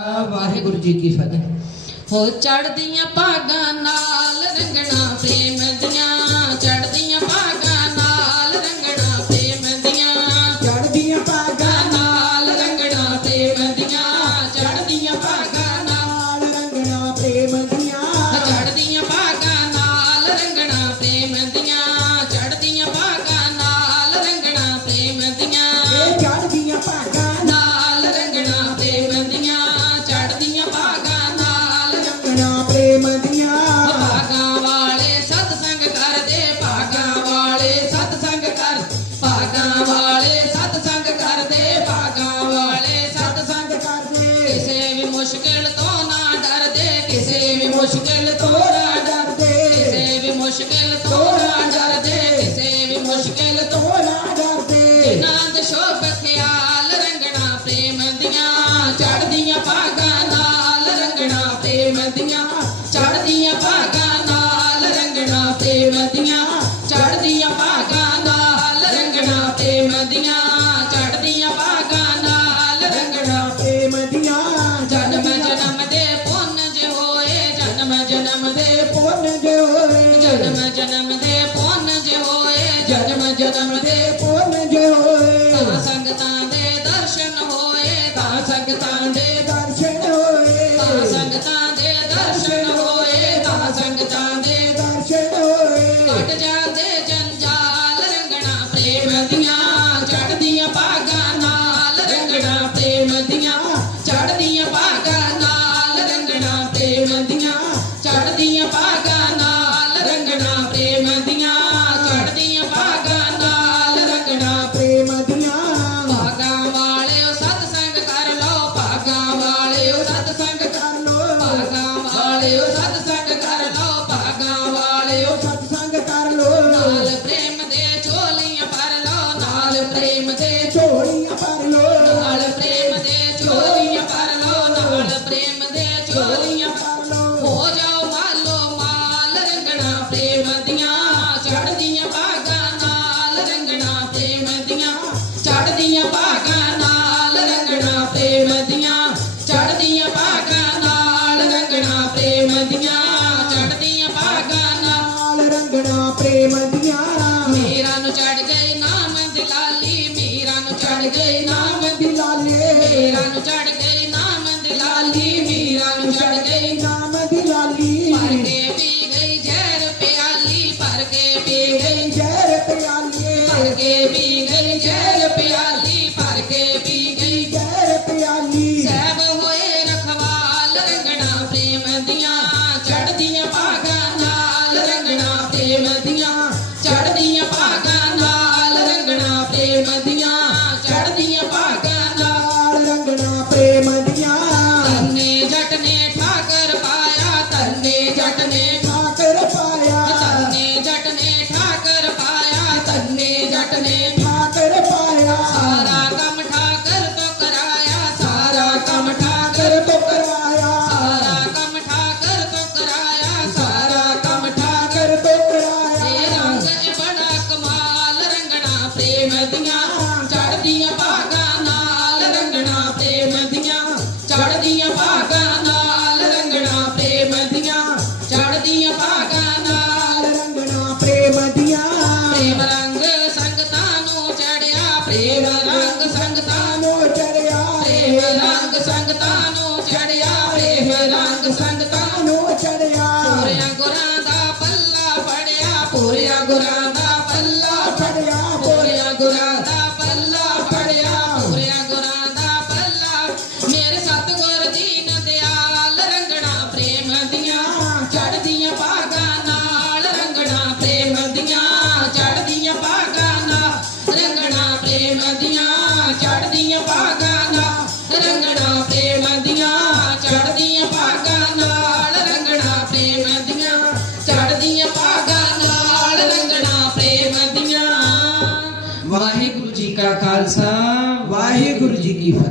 ਵਾਹਿਗੁਰੂ ਜੀ ਕੀ ਫਤਿਹ। ਹੋ ਚੜਦੀਆਂ ਭਾਗਾਂ ਨਾਲ ਤੋੜਾ ਜਾਂਦੇ ਕਿਸੇ ਵੀ ਮੁਸ਼ਕਿਲ ਤੋੜਾ ਜਾਂਦੇ ਕਿਸੇ ਵੀ ਮੁਸ਼ਕਿਲ ਤੋੜਾ ਜਾਂਦੇ ਜਿਨ੍ਹਾਂ ਦੇ ਸ਼ੋਭ ਖਿਆਲ ਰੰਗਣਾ ਪ੍ਰੇਮ ਦੀਆਂ ਚੜਦੀਆਂ ਭਾਗਾਂ ਨਾਲ ਰੰਗਣਾ ਪ੍ਰੇਮ ਦੀਆਂ। ਹੋਏ ਜਨਮ ਜਨਮ ਦੇ ਪੁੰਨ ਜੇ ਹੋਏ ਜਨਮ ਜਨਮ ਦੇ ਪੁੰਨ ਜੇ ਹੋਏ। ਤਾਂ ਸੰਗਤਾਂ ਦੇ ਦਰਸ਼ਨ ਹੋਏ ਤਾਂ ਸੰਗਤਾਂ ਦੇ ਗਈ ਨਾਮ ਦਿਲਾਲੇ ਮੀਰਾ ਨੂੰ ਚੜ ਗਈ ਨਾਮ ਦਿਲਾਲੀ ਮੀਰਾ ਨੂੰ ਚੜ ਗਈ ਨਾਮ ਦਿਲਾਲੀ ਭਰ ਕੇ ਪੀ ਗਈ ਜ਼ਹਿਰ ਪਿਆਲੀ ਭਰ ਕੇ ਪੀ ਗਈ ਜ਼ਹਿਰ ਪਿਆਲੀ। ਭਰ ਕੇ ਪੀ ਗਈ ਜ਼ਹਿਰ ਪਿਆਲੀ ਭਰ ਕੇ ਪੀ ਗਈ ਜ਼ਹਿਰ ਪਿਆਲੀ। ਸਹਿਬ ਹੋਏ ਰਖਵਾਲ ਰੰਗਣਾ ਪ੍ਰੇਮ ਦੀਆਂ ਚੜਦੀਆਂ ਭਾਗਾਂ ਨਾਲ ਰੰਗਣਾ ਪ੍ਰੇਮ ਦੀਆਂ ਚੜ ਭਾਗ ਸੰਗਤਾਂ ਨੂੰ ਚੜਿਆ। ਪੂਰਿਆ ਗੁਰਾਂ ਦਾ ਪੱਲਾ ਫੜਿਆ ਪੂਰਿਆ ਗੁਰਾਂ ਦਾ ਪੱਲਾ ਫੜਿਆ ਪੂਰਿਆ ਗੁਰਾਂ ਦਾ ਪੱਲਾ ਫੜਿਆ। ਪੂਰਿਆ ਗੁਰਾਂ ਦਾ ਪੱਲਾ ਮੇਰੇ ਸਤਗੁਰ ਦੀਨ ਦਿਆਲ ਰੰਗਣਾ ਪ੍ਰੇਮ ਦੀਆਂ ਚੜਦੀਆਂ ਭਾਗਾਂ ਨਾਲ ਰੰਗਣਾ ਪ੍ਰੇਮ ਦੀਆਂ ਚੜਦੀਆਂ ਭਾਗਾਂ ਨਾਲ ਰੰਗਣਾ ਪ੍ਰੇਮ ਦੀਆਂ ਚੜਦੀਆਂ ਭਾਗਾਂ ਨਾਲ ਰੰਗਣਾ كيف